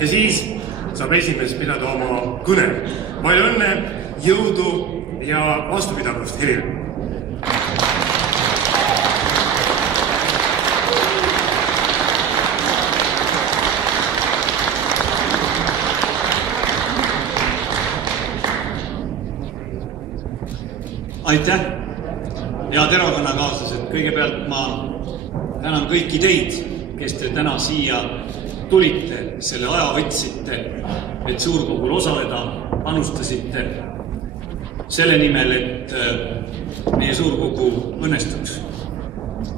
ja siis saab esimees pidada oma kõne. Palju õnne, jõudu ja vastupidavust, Helir! Aitäh, head erakonnakaaslased! Kõigepealt ma tänan kõiki teid, kes te täna siia tulite, selle aja võtsite, et suurkogul osaleda, panustasite selle nimel, et meie suurkogu õnnestuks.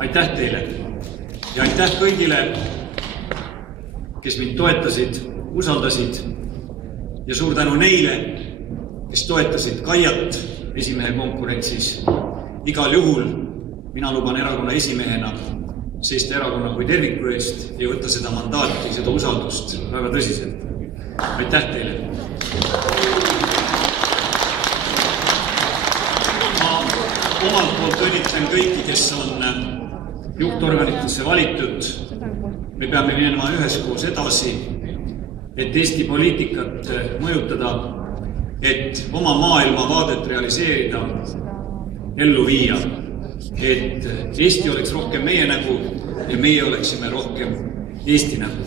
Aitäh teile ja aitäh kõigile, kes mind toetasid, usaldasid ja suur tänu neile, kes toetasid Kaiat esimehe konkurentsis. Igal juhul mina luban erakonna esimehena seista erakonna kui terviku eest ja võtta seda mandaati, seda usaldust väga tõsiselt. Aitäh teile! Ma omalt poolt õnnitlen kõiki, kes on juhtorganitesse valitud. Me peame minema üheskoos edasi, et Eesti poliitikat mõjutada, et oma maailmavaadet realiseerida, ellu viia, et Eesti oleks rohkem meie nägu ja meie oleksime rohkem Eesti nägu.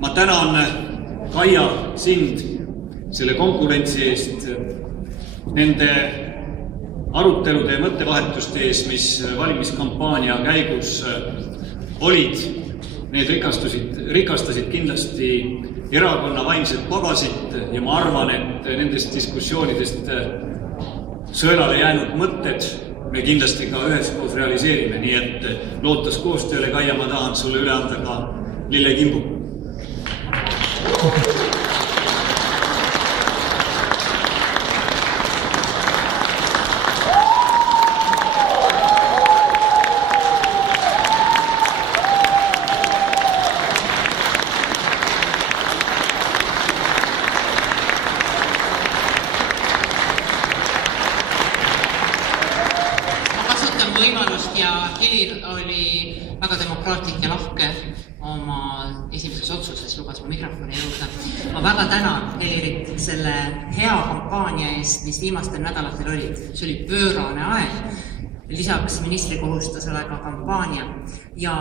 Ma tänan, Kaia, sind selle konkurentsi eest, nende arutelude ja mõttevahetuste eest, mis valimiskampaania käigus olid. Need rikastasid kindlasti erakonna vaimset pagasit ja ma arvan, et nendest diskussioonidest sõelale jäänud mõtted me kindlasti ka üheskoos realiseerime, nii et lootes koostööle, Kaia, ma tahan sulle üle anda ka lillekimbu. Võimalust ja Helir oli väga demokraatlik ja lahke oma esimeses otsuses, lubas mu mikrofoni juurde. Ma väga tänan Helirit selle hea kampaania eest, mis viimastel nädalatel olid. See oli pöörane aeg, lisaks ministri kohustusele ka kampaania. Ja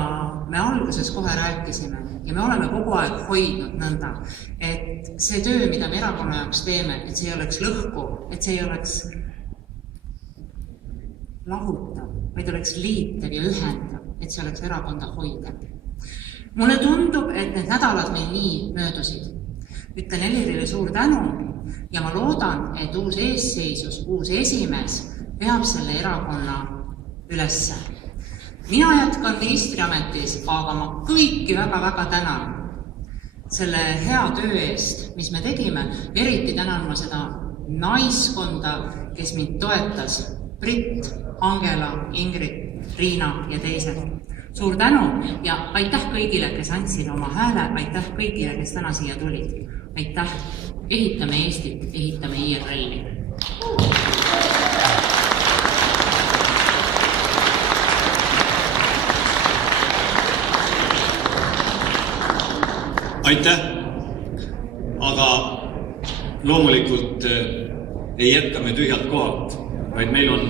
me alguses kohe rääkisime ja me oleme kogu aeg hoidnud nõnda, et see töö, mida me erakonna jaoks teeme, et see ei oleks lõhku, et see ei oleks lahutav, vaid oleks liitev ja ühendav, et see oleks erakonda hoida. Mulle tundub, et need nädalad meil nii möödusid. Ütlen Helirile suur tänu ja ma loodan, et uus eesseisus, uus esimees peab selle erakonna ülesse. Mina jätkan ministriametis, aga ma kõiki väga-väga tänan selle hea töö eest, mis me tegime. Eriti tänan ma seda naiskonda, kes mind toetas. Brit, Angela, Ingrid, Riina ja teised. Suur tänu ja aitäh kõigile, kes andsid oma hääle, aitäh kõigile, kes täna siia tulid. Aitäh, ehitame Eestit, ehitame IRL-i. Aitäh, aga loomulikult ei jätka me tühjalt kohalt, vaid meil on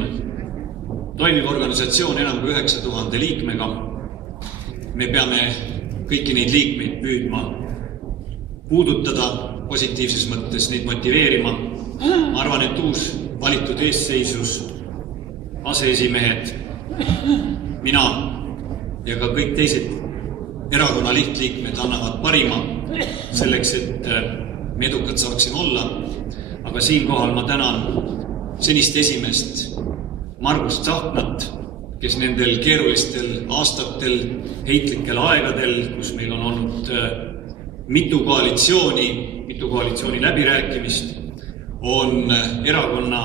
toimiv organisatsioon enam kui 9000 liikmega. Me peame kõiki neid liikmeid püüdma puudutada positiivses mõttes, neid motiveerima. Ma arvan, et uus valitud eesseisus, aseesimehed, mina ja ka kõik teised erakonna lihtliikmed annavad parima selleks, et me edukad saaksime olla. Aga siinkohal ma tänan senist esimest Margus Tsahknat, kes nendel keerulistel aastatel, heitlikel aegadel, kus meil on olnud mitu koalitsiooni läbirääkimist, on erakonna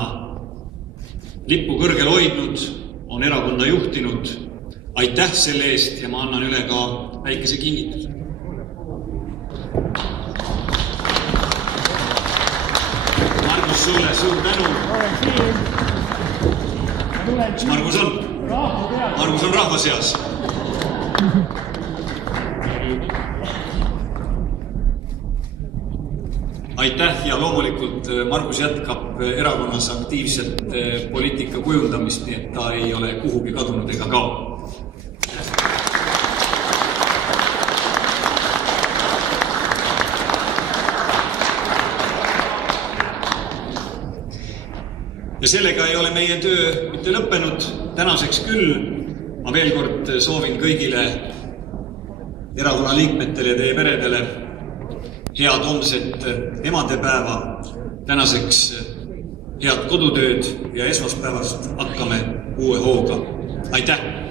lippu kõrgel hoidnud, on erakonda juhtinud. Aitäh selle eest ja ma annan üle ka väikese kinnituse. Margus, sulle suur tänu. Margus on? Margus on rahva seas. aitäh ja loomulikult Margus jätkab erakonnas aktiivselt poliitika kujundamist, nii et ta ei ole kuhugi kadunud ega kao. Ja sellega ei ole meie töö mitte lõppenud, tänaseks küll. Ma veel kord soovin kõigile erakonna liikmetele ja teie peredele head homset emadepäeva, tänaseks head kodutööd ja esmaspäevast hakkame uue hooga. Aitäh!